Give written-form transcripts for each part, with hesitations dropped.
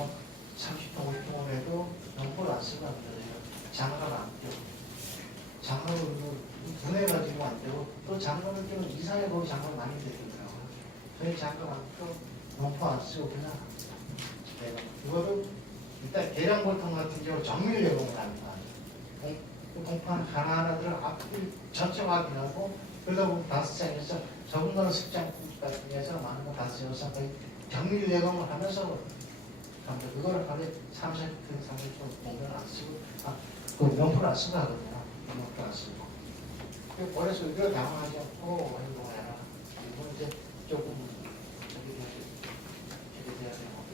뭐 30통, 50통을 해도 농포를 안 쓰면 안 돼요. 장갑 안 껴. 장갑을 분해가지고 안 되고, 또 장갑을 끼면 이상해 보고 장갑 많이 되더라고요. 저희 장갑 안 껴, 농포 안 쓰고 그냥 내가. 이거를 일단 계량보통 같은 경우 정밀 내공을 합니다. 공판 하나하나들 앞을 전체 확인하고, 그러다 보면 5장에서 적은 거는 10장 같은 데서 많은 거 5, 6장 거의 정밀 내공을 하면서 합니다. 그거를 하루에 30분 공부를 안 쓰고, 그 명포를 안 쓰고 하거든요. 명포를 안 쓰고. 그래서 이걸 당황하지 않고 행동을 해라. 이건 이제 조금 저기 돼야 되는 거고.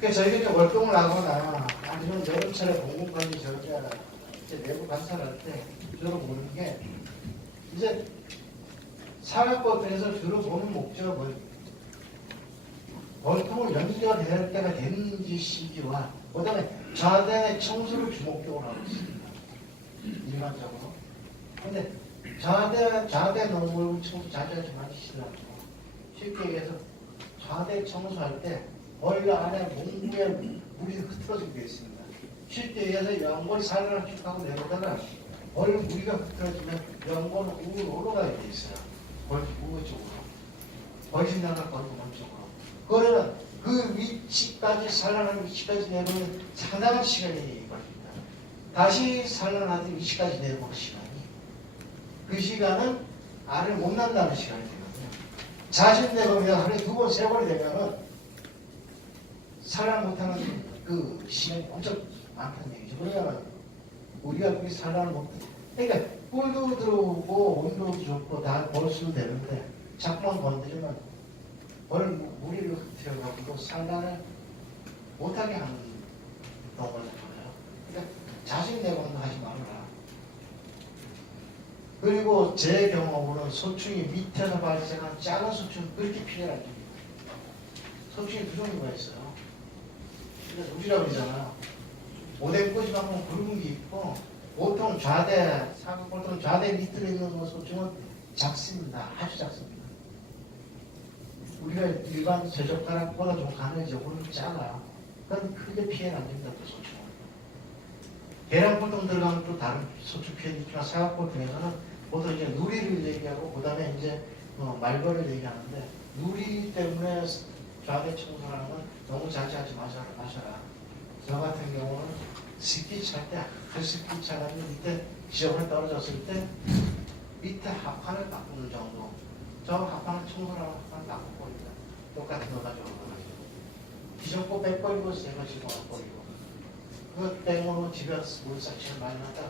그래서 저희가 이제 월동을 하거나 아니면 여름철에 공공관리 저희가 이제 내부 감사를 할 때 주로 보는 게 이제 사회법에서 주로 보는 목적은 월통을 연결해야 할 때가 됐는지 시기와 그다음에 좌대 청소를 주목적으로 하고 있습니다. 일반적으로. 근데 좌대 농물 청소 자주 많이 싫어하고 쉽게 얘기해서 좌대 청소할 때 원래 안에 몽구에 물이 흐트러지게 되어 있습니다. 쉽게 얘기해서 연골이 살을 쭉 하고 내려다가 원래 무리가 흐트러지면 연골은 우로 올라가게 되어 있어요. 우로 쪽으로. 훨씬 나가 건너는 쪽으로. 그러면 그 위치까지 산란하는 위치까지 내보면 상당한 시간이 걸립니다. 다시 산란하는 위치까지 내보는 시간이 그 시간은 알을 못 난다는 시간이 되거든요. 자신 내보면 하루에 2번, 3번이 되면은 산란 못하는 그 시간이 엄청 많다는 얘기죠. 그러면 우리가 그게 산란을 못 그러니까 꿀도 들어오고 온도도 좋고 다 벌수도 되는데 자꾸만 건드리면 무리를 흐트려가지고 산란을 못하게 하는 동물을 거예요. 그러니까 자신 내공도 하지 말아라. 그리고 제 경험으로는 소충이 밑에서 발생한 작은 소충 그렇게 피해를 안 줍니다. 소충이 2종류가 있어요. 그래서 우리라고 그러잖아요. 오뎅꼬지만큼 굵은 게 있고 보통 보통 좌대 밑에 있는 소충은 작습니다. 아주 작습니다. 우리가 일반 제젓가락보다 좀 가늘적으로 작아요. 그건 크게 피해는 안 됩니다. 그 소충은. 계량보통 들어가면 또 다른 소충 피해는 있지만 사각보통에서는 보통 이제 누리를 얘기하고 그 다음에 이제 말벌을 얘기하는데 누리 때문에 좌대 청소하는 건 너무 자제하지 마셔라. 저 같은 경우는 습기 찰 때, 그 습기 차가지고 밑에 지역을 떨어졌을 때 밑에 합판을 바꾸는 정도. 저 합판을 청소하고 합판을 바꿔버립니다. 똑같은 거 가지고 올라가지고. 기존 빼버리고 새거 지금 와버리고. 그 때문에 집에 물 삭시를 많이 하다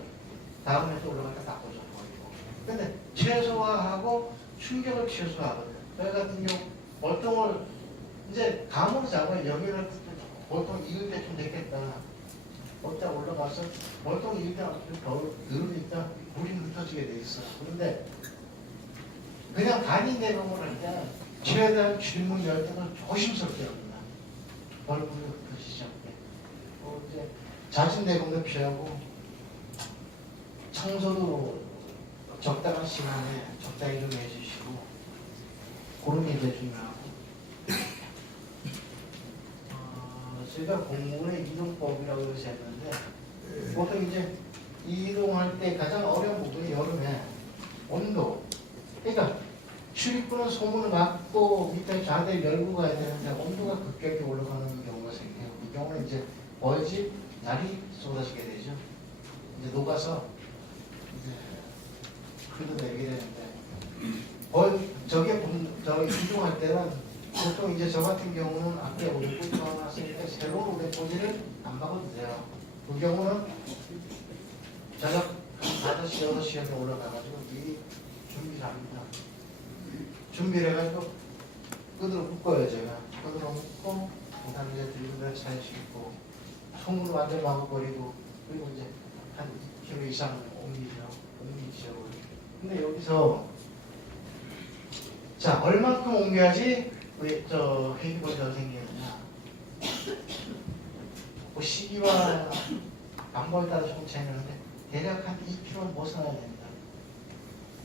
다음에 또 올라갈 때 바꿔줘버리고. 근데 최소화하고 충격을 최소화하거든요. 저희 같은 경우 월동을 이제 감으로 잡아야 여기를 보통 이을 때좀 됐겠다. 어디다 올라가서 월동 이을 때더 늘으니까 물이 흩어지게 돼 있어요. 그런데 그냥 간이 내공을 할 때 최대한 줄문 열 때는 조심스럽게 합니다. 얼굴이 흩어지지 않게. 이제 자진 내공도 피하고 청소도 적당한 시간에 적당히 좀 해주시고 그런 게 제일 중요하고 제가 공무원의 이동법이라고 해서 했는데 보통 이제 이동할 때 가장 어려운 부분이 여름에 온도. 그러니까 출입구는 소문을 막고 밑에 좌대 열고 가야 되는데 온도가 급격히 올라가는 경우가 생겨요. 이 경우는 이제 벌집 날이 쏟아지게 되죠. 이제 녹아서 이제 흘러내리게 되는데 저기 이동할 때는 보통 이제 저 같은 경우는 앞에 오뎅꼬지 넣어놨으니까 새로운 오뎅꼬지를 안 박아도 돼요. 그 경우는 저녁 5시, 6시에 올라가가지고 미리 준비를 합니다. 준비를 해가지고 끈으로 묶어요, 제가. 끈으로 묶고, 그 다음에 이제 들고 차에 싣고, 소문을 완전히 막아버리고, 그리고 이제 한 2km 이상 옮기죠. 근데 여기서, 자, 얼만큼 옮겨야지 회기본이 더 생기느냐. 그 시기와 방법에 따라 조금 차이가 나는데, 대략 한 2km 벗어나야 됩니다.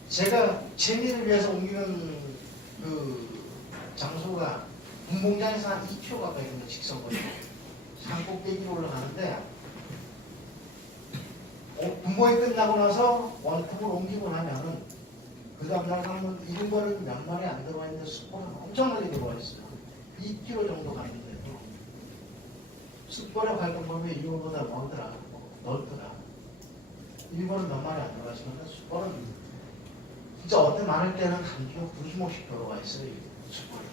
제가 재미를 위해서 옮기는 그 장소가 분봉장에서 한 2km 가까이 됩니다. 직선거리로. 산 꼭대기로 올라가는데 분봉이 끝나고 나서 원통을 옮기고 나면은 그 다음날 가면 이런 거는 몇 마리 안 들어와 있는데 숯벌은 엄청나게 들어와 있어요. 2km 정도 가는데도 숯벌의 활동범위 일본보다 멀더라. 넓더라. 일본은 몇 마리 안 들어가 있으면 숯벌은 진짜 어때 많을 때는 한 주, 2주목씩 들어와 있어요. 숯벌이.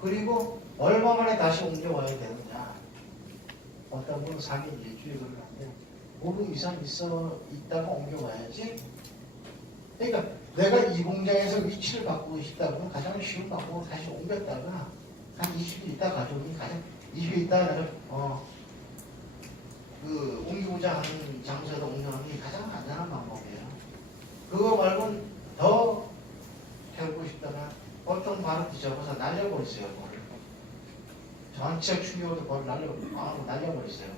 그리고 얼마 만에 다시 옮겨와야 되느냐. 어떤 분은 4일, 1주일 그러는데 5분 이상 있다가 옮겨와야지. 그러니까 내가 이 공장에서 위치를 바꾸고 싶다면 가장 쉬운 방법은 다시 옮겼다가 한 20일 있다 가져오니 가장 20일 있다가 내가 그 옮기고자 하는 장소에다 옮겨놓는 게 가장 간단한 방법이에요. 그거 말고는 더 해보고 싶다면 보통 바로 뒤집어서 날려버리세요. 벌을. 전체 충격으로 벌을 날려버리세요.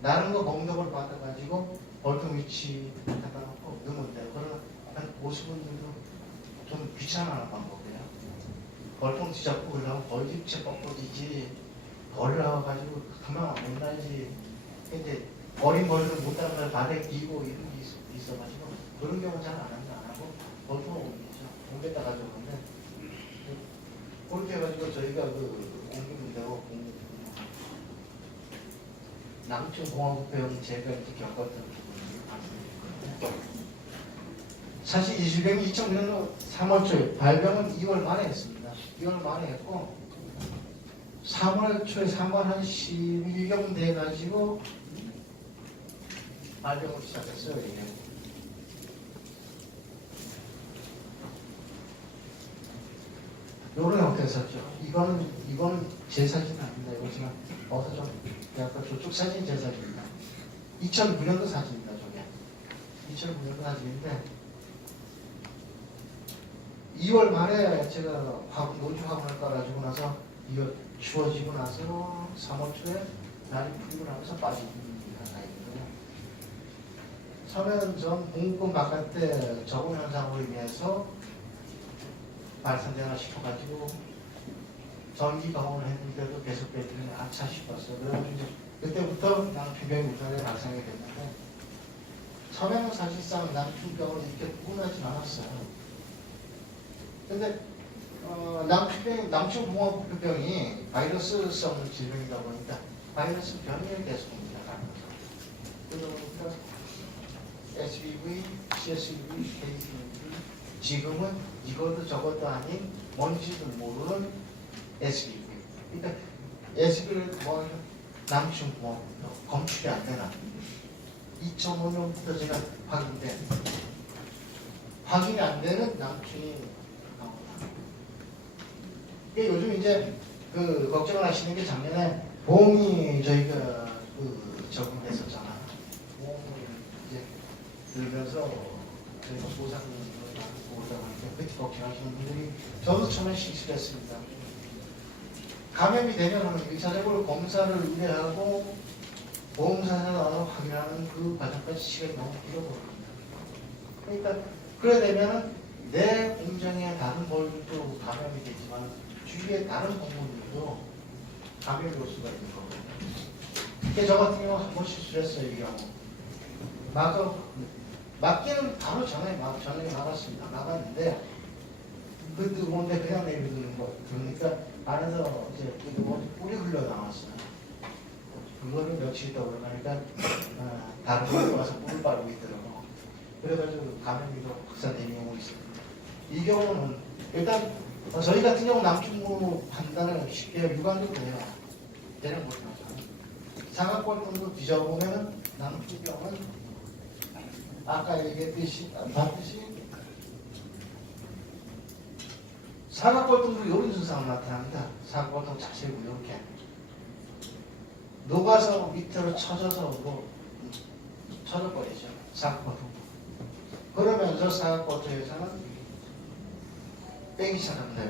나는 거 공덕을 받아가지고 벌통 위치 갖다 놓고 넣으면 돼요. 그러나 한 보수분들도 좀 귀찮아하는 방법이에요. 벌통 뒤잡고 그러면 벌집체 꺾어지지 벌을 나와가지고 그만 못 날지. 이제 어린 벌들은 못 따는 걸 발에 끼고 이런 게 있어가지고 그런 경우 잘 안 하고 벌통을 옮기죠. 옮겼다 가져오는데 그렇게 해가지고 저희가 그 옮기면 되고 남충공화국배우는 제가 이렇게 겪었던 부분이 발생했거든요. 사실 이 질병이 2009년 3월 초에 발병은 2월 말에 했습니다. 2월 말에 했고 3월 초에 3월 한 11경 돼가지고 발병을 시작했어요. 이게. 요런 형태였었죠. 이거는 제 사진 아닙니다. 이거 지금 어서 좀 약간 저쪽 사진 제 사진입니다. 2009년도 사진입니다. 저게 2009년도 사진인데 2월 말에 제가 노주 화분을 깔아주고 나서 이거 추워지고 나서 3월 초에 날이 풀리고 나면서 빠진 현상이거든요. 처음에는 전 공급권 바깥에 적응 현상으로 인해서 발생되나 싶어가지고 전기 가공을 했는데도 계속 배터리는 아차 싶었어요. 그래서 이제 그때부터 낭충병이 우선에 발생이 됐는데 처음에는 사실상 낭충병을 이렇게 구분하진 않았어요. 근데 낭충공화국병이 바이러스성 질병이다 보니까 바이러스 변이를 계속합니다. 그러다 보니까 SBV, CSV, KCV 지금은 이것도 저것도 아닌 뭔지도 모르는 SBV. 그러니까 SBV를 낭충공화국병 검출이 안 되나? 2005년부터 제가 확인이 안 되는 낭충이 요즘 이제 그 걱정을 하시는 게 작년에 보험이 저희가 적응했었잖아. 보험을 이제 들면서 저희가 보상을 모르다 보니까 그렇게 걱정하시는 분들이 저도 처음에 실수했습니다. 감염이 되면 1차적으로 검사를 의뢰하고 보험사에서 확인하는 그 과정까지 시간이 너무 길어버립니다. 그러니까 그래 되면 내 공장에 다른 벌들도 감염이 되지만 주위에 다른 동물들도 감염이 올 수가 있는 거거든요. 저 같은 경우 한 번 실수를 했어요. 이 경우. 맞기는 바로 전에 막았습니다. 막았는데 그 뜨거운데 그냥 내비두는 거. 그러니까 안에서 이제 꿀이 흘러나왔어요. 그거를 며칠 있다 올라가니까 다른 분이 와서 꿀을 빨고 있더라고. 그래가지고 감염이 더 확산되는 경우가 있습니다. 이 경우는 일단 저희 같은 경우 낭충구 판단을 쉽게 육안적으로 해요. 대략 못하죠. 상악골동도 뒤져보면 낭충병은 아까 얘기했듯이 상악골동도 이런 증상을 나타납니다. 상악골동 자체고 이렇게 녹아서 밑으로 쳐져서 쳐져버리죠. 상악골동. 그러면서 상악골동에서는 빼기 시작합니다.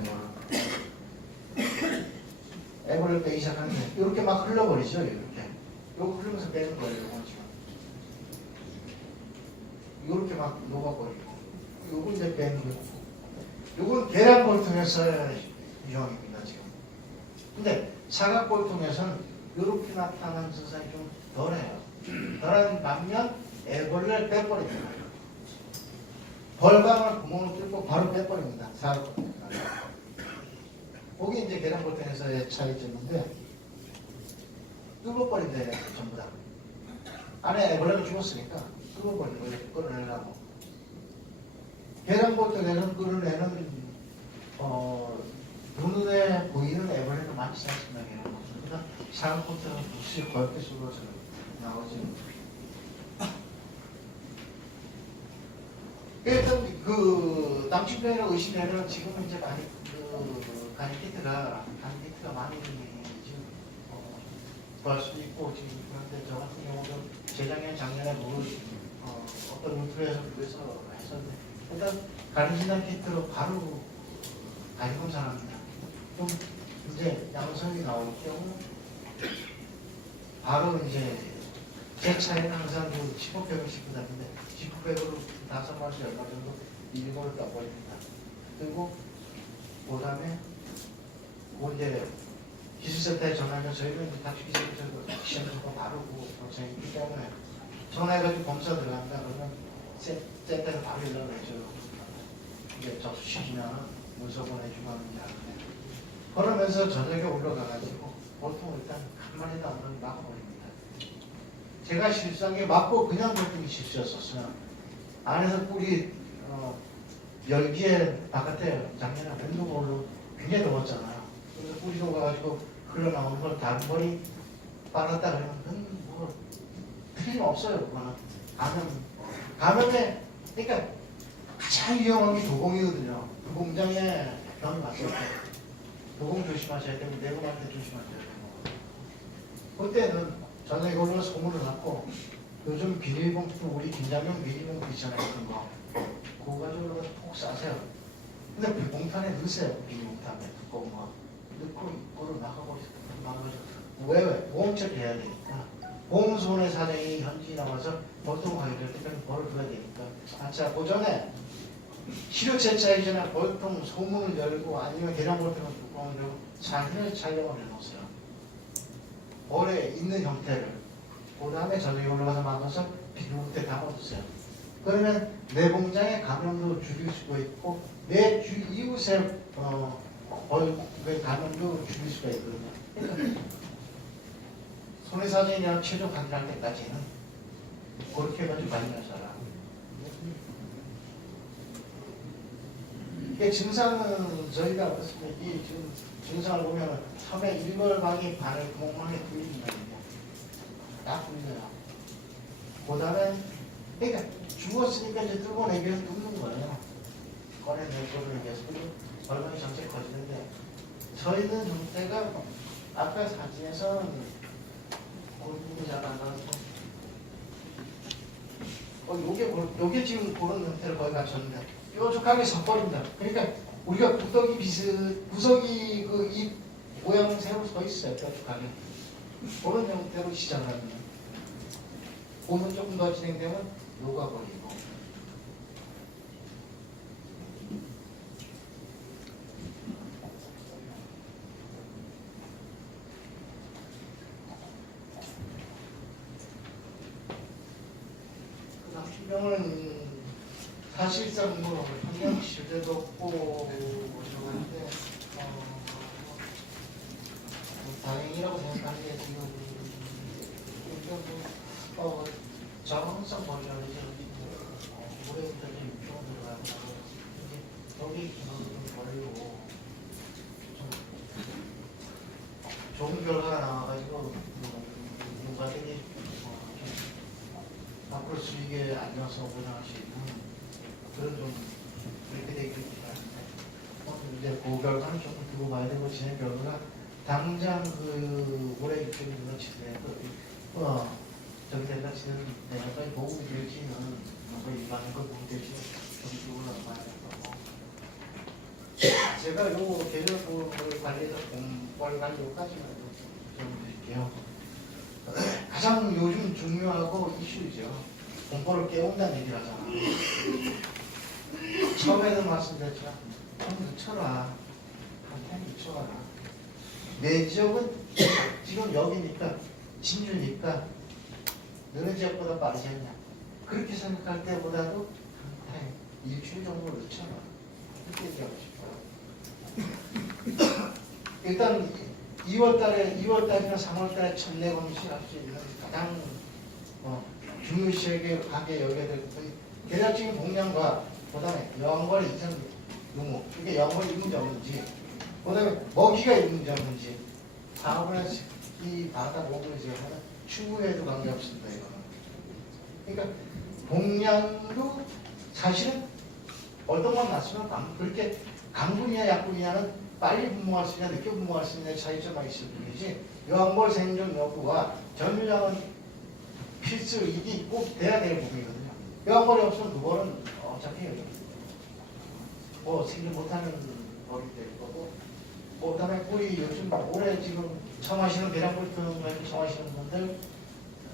애벌을 빼기 시작하는데 이렇게 막 흘러버리죠. 이렇게 요거 흘리면서 빼는 거예요. 요거 지금 이렇게 막 녹아버리고 요거 이제 빼는 거고 요건 계란볼 통해서 유형입니다. 지금 근데 사각볼통에서는 이렇게 나타나는 증상이 좀 덜해요. 덜한 반면 애벌레를 빼버립니다. 벌방울 구멍을 뚫고 바로 빼버립니다. 사각볼통. 거기 이제 계량볼통에서의 차이점인데 뚫어버린대요. 전부 다. 안에 애벌레가 죽었으니까 뚫어버리는 거예요. 이렇게 끌어내려고. 계량볼통에서는 끌어내는 눈에 보이는 애벌레는 많지 않습니다. 그러니까 사각볼통은 혹시 거역게 쏟아져 나오지. 일단 그 남충병이라고 의심되는 지금 이제 간이 키트가 많이 지금 구할 수도 있고 지금 그런데 저 같은 경우는 재작년 작년에 어떤 루트에서 했었는데 일단 간이 진단 키트로 바로 간이 검사합니다. 좀 이제 양성이 나올 경우 바로 이제 제 차에는 항상 그 15백을 싣고 다니는데 19백으로 5마리 얼마 정도 일본을 떠버립니다. 그리고 그 다음에 뭐 이제 기술센터에 전화하면 저희는 닥치기술센터 시험도 바르고 저희 있기 때문에 전화해가지고 검사 들어간다 그러면 센터에 바로 연락을 해줘요. 이제 접수시키면 문서 보내주고 하는 게 아닌데 그러면서 저녁에 올라가가지고 보통 일단 한 마리도 안 넣으면 막아버립니다. 제가 실수한 게 맞고 그냥 볼통이 실수였었어요. 안에서 꿀이 열기에 바깥에 작년에 밴드볼로 굉장히 더웠잖아요. 그래서 꿀이 녹아가지고 흘러나오는 걸 다른 머리 빨았다 그러면 뭐 틀림없어요. 그거는 감염에 그러니까 가장 위험한 게 도공이거든요. 그 공장에 병이 왔을 때 도공 조심하셔야 되고 내분할 때 조심하셔야 되고 그때는 저는 이걸로 소문을 났고 요즘 비닐봉투 우리 김장용 비닐봉투 있잖아요. 같은 거 그거 가지고 푹 싸세요. 근데 그 봉투 안에 넣으세요. 비닐봉투 안에 두꺼운 거 넣고 이거를 나가가지고 왜? 보험 처리해야 되니까 보험손해 사정이 현지 나와서 보통 가게 될 때까지 벌을 줘야 되니까 자, 그 전에 시료 채취하기 전에 보통 소문을 열고 아니면 계량볼통을 뚜껑을 열고 잘 촬영을 해놓으세요. 볼에 있는 형태를 그 다음에 저녁에 올라가서 만나서 비닐봉투에 담아두세요. 그러면 내 공장의 감염도 줄일 수가 있고 내 이웃의 감염도 줄일 수가 있거든요. 그러니까 손해사정이랑 최종 관리할 때까지는 그렇게 해가지고 관리하셔라. 이게 증상은 저희가 어떻습니까? 이 지금 증상을 보면 처음에 일벌방이 바늘 구멍만에 뚫린다는 거. 딱 뚫려요. 그 다음에 그러니까 죽었으니까 이제 뚫어내기 위해서 뚫는 거예요. 꺼내내고를 위해서 벌방이 전체 커지는데 저희는 형태가 아까 사진에서는 골고루 잘 안 나와서 요게 지금 그런 형태를 거의 갖췄는데 뾰족하게 섞어버린다. 그러니까 우리가 구석이 그 입 모양 세울 서 있어요. 뾰족하게 그런 형태로 시작을 합니다. 보면 조금 더 진행되면 녹아버리고 남충병은 사실상 뭐 환경 실제도 없고 그런데 다행이라고 생각하는 게 지금 자원성 버리라고 이제 올해부터 좀 유치원 들어가고 여기 기능을 좀 버리고 좀 좋은 결과가 나와가지고 농가들이 앞으로 수익에 안정성 보장할 수 있는 그런 좀 그렇게 되어 있기 때문에 이제 그 결과는 조금 두고 봐야 되고 진행 결과가 당장 그 올해 입주민으로 치더라도 저기 내가 지금 내가까지 도움이 될지는 뭐 일반인 걸 도움이 될지는 좀 두고 봐야 될 거고 제가 요 계절을 관리해서 공벌 관리 요까지만 좀 드릴게요. 가장 요즘 중요하고 이슈죠. 공포를 깨운다는 얘기를 하잖아. 처음에는 말씀드렸지만 좀 늦춰라. 한템 늦춰라. 내 지역은 지금 여기니까 진주니까 너네 지역보다 빠르지 않냐. 그렇게 생각할 때보다도 한 일주일 정도 늦잖아. 그렇게 얘기하고 싶어요. 일단 2월달이나 3월달에 첫내 검시 할 수 있는 가장 중요시하게 여겨야 될 것이 대략적인 동량과 그다음에 여왕벌의 이상 유무, 이게 여왕벌이 있는지 없는지, 그다음에 먹이가 있는지 없는지, 다음에 이 바다 목을 제거하는 추후에도 관계없습니다. 이거는. 그러니까 동량도 사실은 어떤 건 났으면 그렇게 강분이냐 약분이냐는 빨리 분모할 수 있냐 늦게 분모할 수 있냐의 차이점만 있을 뿐이지, 여왕벌 생존 여부와 전류량은 필수 이게 꼭 돼야 될 부분이거든요. 여왕벌이 없으면 그거는 어차피 생존 못하는 벌이 될 거고, 그다음에 우리 요즘 올해 지금 처음 하시는 대량벌 투명을 처음 하시는 분들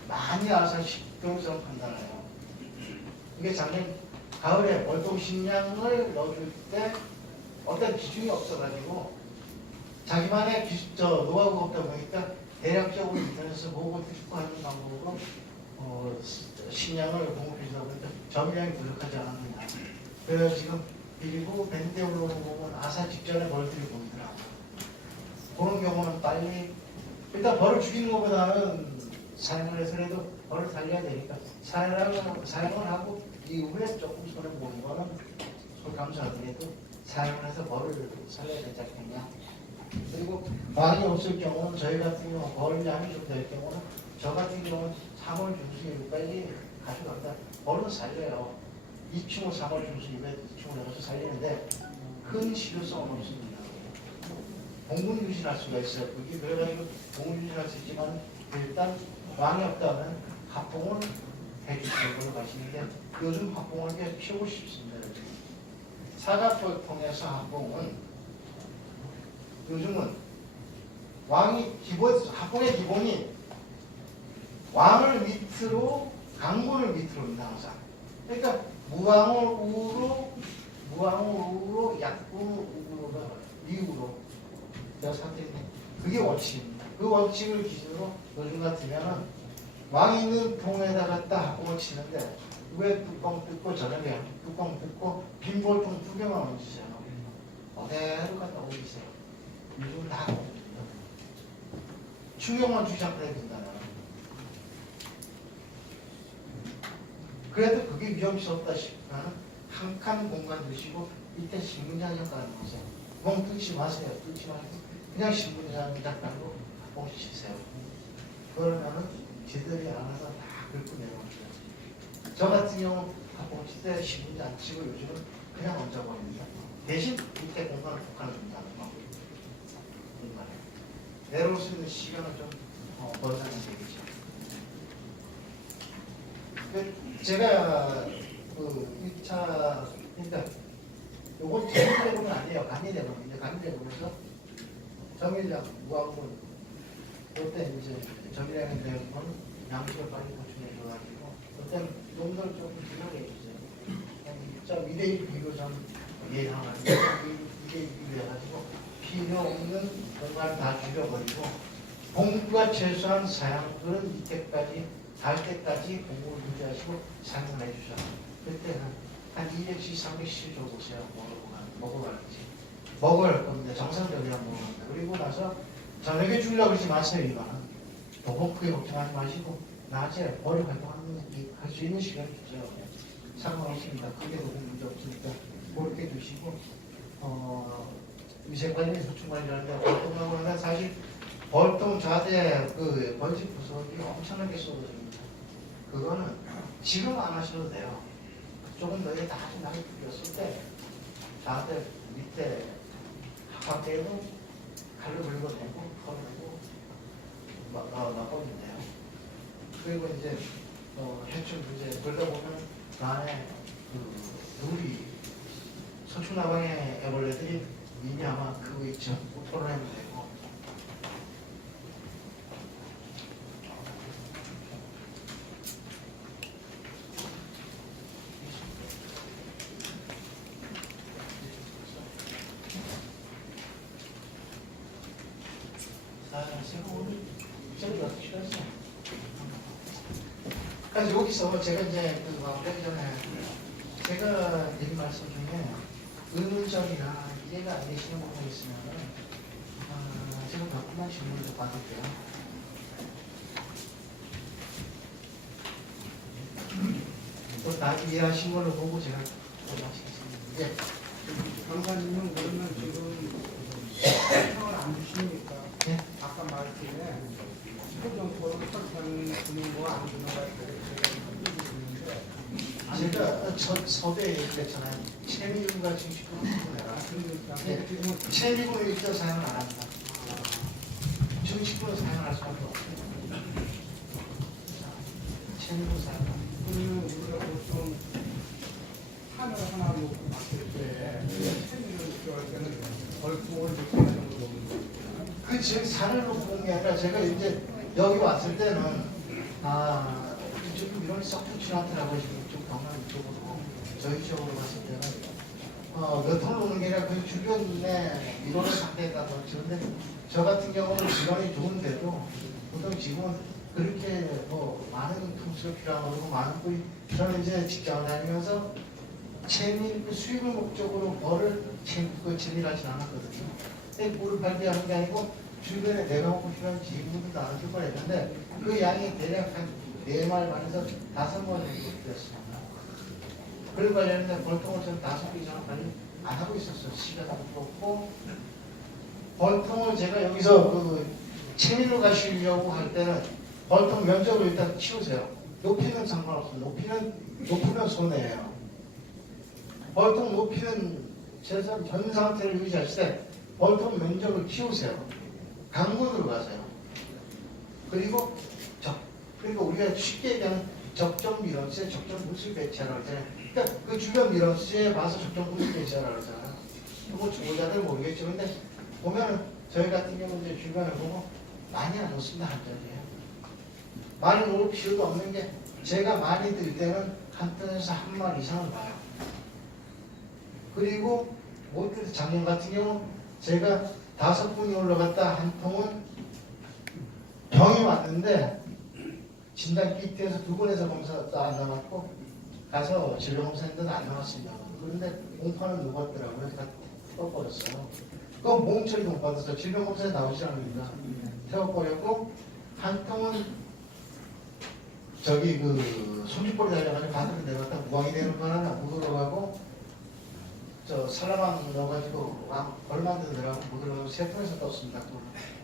많이 알아서 식경성 판단해요. 이게 작년 가을에 월동 식량을 넣어줄 때 어떤 기준이 없어가지고 자기만의 노하우가 없다 보니까 대략적으로 인터넷에서 보고 추구하는 방법으로 식량을 공급해주다 보니까 점유량이 부족하지 않았느냐. 그래서 지금 그리고 밴드에 올라오는 부분 아사 직전에 벌들이 보이더라고요. 그런 경우는 빨리 일단 벌을 죽이는 것보다는 사용을 해서라도 벌을 살려야 되니까 사용을 하고 이후에 조금 손해 보는 거는 감사하더라도 사용을 해서 벌을 살려야 되지 않겠냐. 그리고 많이 없을 경우는 저희 같은 경우 벌량이 좀 될 경우는 저 같은 경우는 3월 중순에 빨리 가져간다. 벌은 살려요. 2층을 3월 중순에 2층을 넣어서 살리는데 큰 실효성은 없습니다. 공군 유지할 수가 있어요. 그게 그래가지고 공군 유지할 수 있지만 일단 왕이 없다면 합봉을 해주시는 걸로 가시는데 요즘 합봉을 꽤 피우고 싶습니다. 사각벌 통해서 합봉은 요즘은 왕이 합봉의 기본이 왕을 밑으로 강군을 밑으로입니다. 항상. 그러니까 무왕을 우로 약군 우로가 미우로 제가 선택했네. 그게 원칙입니다. 그 원칙을 기준으로 요즘 같으면은 왕이 있는 통에다가 딱 합봉을 치는데 위에 뚜껑 뜯고 저녁에 뚜껑 뜯고 빈 볼통 2개만 얹으세요. 그대로 갖다 올리세요. 요즘 다 충격만 주지 않고 해야 된다면. 그래도 그게 위험스럽다 싶으면 한 칸 공간 두시고 밑에 신문장 잠깐 놓으세요. 멍 뜯지 마세요. 뜯지 말고 그냥 신문장 잠깐으로 합봉 치세요. 그러면은 지들이 알아서 다 긁고 내려오세요. 저 같은 경우 합봉 칠 때 신문장 안 치고 요즘은 그냥 얹어버립니다. 대신 밑에 공간을 북한을 준다는 거. 공간에 내려올 수 있는 시간을 좀 벌다는 얘기죠. 제가 그 1차 그러니까 요건 정밀대금은 아니에요. 간이대금인데 간이대금에서 정밀량 무항분 그때 이제 정밀량의 대금은 양식을 빨리 보충해 줘가지고 그때 농도를 조금 줄여내 주세요. 2:1 비교 좀 예상하고 2:1 비교해가지고 필요 없는 공간을 다 줄여버리고 공구가 최소한 사양들은 이때까지 달 때까지 공구를 유지하시고 사용을 해주셔. 그때는 한 200cc, 300cc 줘보세요. 먹어갈지. 먹을 겁니다. 정상적이란 먹습니다. 그리고 나서 저녁에 주려고 그러지 마세요. 이거는. 너무 크게 걱정하지 마시고 낮에 머리 활동하는 할 수 있는 시간을 주세요. 상관없습니다. 크게 너무 문제 없으니까 그렇게 두시고 위생관리, 소충관리라는데 벌통하고 하면 사실 벌통 좌대 그 벌집 부속이 엄청나게 쏟아집니다. 그거는 지금 안 하셔도 돼요. 조금 너희 다 나게 비었을 때 좌대 밑에 바깥에도 칼로 긁어내고 털어내고 맛보면 돼요. 그리고 이제 해충 이제 그러다 보면 그 안에 그 누리 소충나방의 애벌레들이 이미 아마 그거 있죠. 털어내면 되고. 제가 오늘 저기 어떻게 싫었어요. 그래서 여기서 제가 이제 그 마무리하기 전에 제가 드린 말씀 중에 의문점이나 이해가 안 되시는 부분이 있으면 제가 몇 분만 질문을 좀 받을게요. 또 다 이해하신 걸로 보고 제가 마치겠습니다. 예. 강사님은 그러면 지금 설명을 안 주시니까 예. 아까 말씀에 시도정보를 설명하는 거안 주는 거에 제가 첫 섭외 얘기했잖아요. 채미군과 증식군을 구분해라. 그러니까 네. 지금은 채미군을 일단 사용을 안 합니다. 증식군을 사용할 수밖에 없어요. 채미군 사용. 그러면 우리가 보통 판을 하나 놓고 맡길 때 책임을 필요할 때는 벌통을 이렇게 하는 정도 놓는 거예요. 그 지금 산을 놓고 본 게 아니라 제가 이제 여기 왔을 때는 좀 이론이 썩 좋지 않더라고요. 지금 좀 경남 이쪽으로 저희 쪽으로 갔을 때는 몇 톤을 오는 게 아니라 그 주변에 이론을 상대에다 던지는데 저 같은 경우는 이론이 좋은데도 보통 지금은 그렇게 뭐 많은 품수가 필요한 거고 많은 거이 저는 이제 직장을 다니면서 채밀 그 수입을 목적으로 벌을 채밀하진 않았거든요. 근데 물을 발비하는 게 아니고 주변에 내가 먹고 필요한 지인분들도 나눠줄 걸 했는데 그 양이 대략 한 4말 반에서 5번 정도 되었습니다. 그걸 관련해서 벌통을 전 5개 이상 관리 안 하고 있었어요. 시간도 없고 벌통을 제가 여기서 그 채밀로 가시려고 할 때는 벌통 면적을 일단 치우세요. 높이는 상관없습니다. 높이면 손해예요. 벌통 높이는 최소한 현 상태를 유지하실 때 벌통 면적을 키우세요. 강문으로 가세요. 그리고 그리고 우리가 쉽게 얘기하는 적정 밀원수에 적정 물질 배치하라고 하잖아요. 그러니까 그 주변 밀원수에 봐서 적정 물질 배치하라고 하잖아요. 뭐 주보자들 모르겠죠. 근데 보면은 저희 같은 경우는 이제 주변을 보고 많이 안 놓습니다. 한 점이에요. 많이 놓을 필요도 없는 게 제가 많이 들 때는 한 ton에서 한 마리 이상을 봐요. 그리고 뭐 작년 같은 경우 제가 5분이 올라갔다 한 통은 병이 왔는데 진단 키트에서 2번에서 검사도 안 나왔고 가서 질병검사했는데도 안 나왔습니다. 그런데 공파는 녹았더라고요. 제가 태워버렸어요. 그건 몽철이 못 받았어요. 질병검사에 나오지 않습니다. 태워버렸고 한 통은 저기 그 손짓볼이 달려가지고 바닥에 내려갔다 무광이 되는 거 하나 못 올라가고 저 살라방 넣어가지고 벌 만들더라고 못 올라가고 3통에서 떴습니다.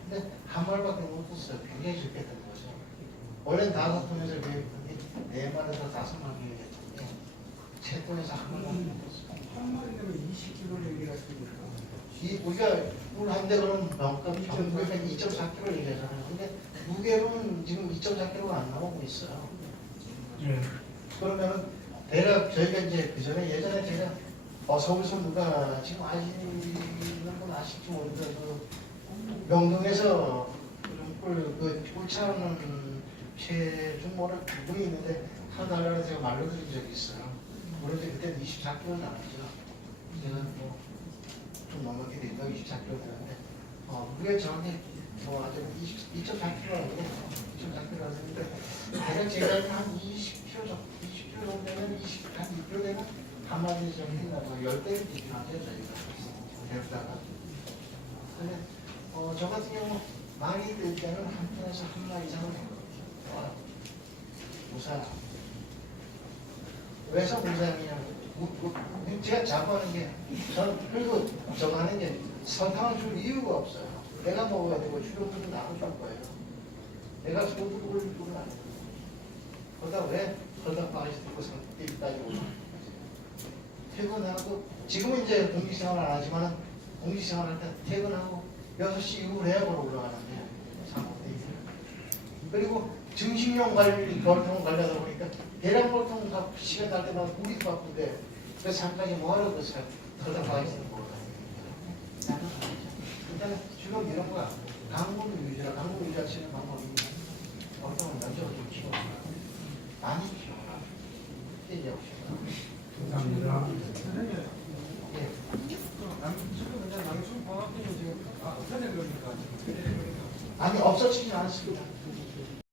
근데 한 발밖에 못 떴어요. 굉장히 좋게 된 거죠. 원래는 5통에서 계획했더니 4마리에서 5마리 계획했는데 3통에서 한 발밖에 못 떴어요. 한 마리 되면 20kg 얘기하십니까? 우리가 물 한 대 그러면 병값 정부에서 2.4kg 얘기하잖아요. 근데 무게로는 지금 2.4kg가 안 나오고 있어요. 그러면은 대략 저희가 이제 그 전에 예전에 제가 서울서 누가 지금 아시는 분 아실지 모르는데 그 명동에서 꿀차는 최중모를 그분이 있는데 사달라고 제가 말로 드린 적이 있어요. 물론 그때 24kg 나왔죠. 제가 좀 넘게 된다 24kg 되는데 무게 정확히 아주 2.4kg라고 2.4kg 하는데 대략 제가 한 20kg 정도 되면 한 2kg 되면 한 마리 정도 된다고 10대를 기준하죠 저희가 배우다가. 근데 저 같은 경우 많이 들 때는 한 톤에서 한 마리 이상은 무사. 왜서 무사하냐고. 제가 자부하는 게, 그리고 저거 하는 게 설탕을 줄 이유가 없어요. 내가 먹어야 되고, 주력들은 나눠줄 거예요. 내가 소득을 줄 건 아니에요. 그러다 왜 설탕 바가지 듣고 상ጤ 따지고 퇴근하고, 지금은 이제 공직생활 안 하지만, 공직생활 할 때 퇴근하고 6시 이후로 해야으로 올라가는데, 상업대 그리고 증식용 벌통 관리하다 보니까 대량 벌통 시간 날 때마다 우리도 바쁜데 그래서 잠깐이 뭐하러 그랬어요? 설탕 바가지 듣고 올라가는 일단 지금 이런 거야. 강문 유지라 강문 유지할 수 있는 방법이 벌통을 면적을 좀 키워라. 많이 키워라. 얘기해봅시다. 감사합니다. 예. 지금 그냥 남충 방학기는 지금 없어진 겁니까? 아니 없어 떨어지지 않습니다.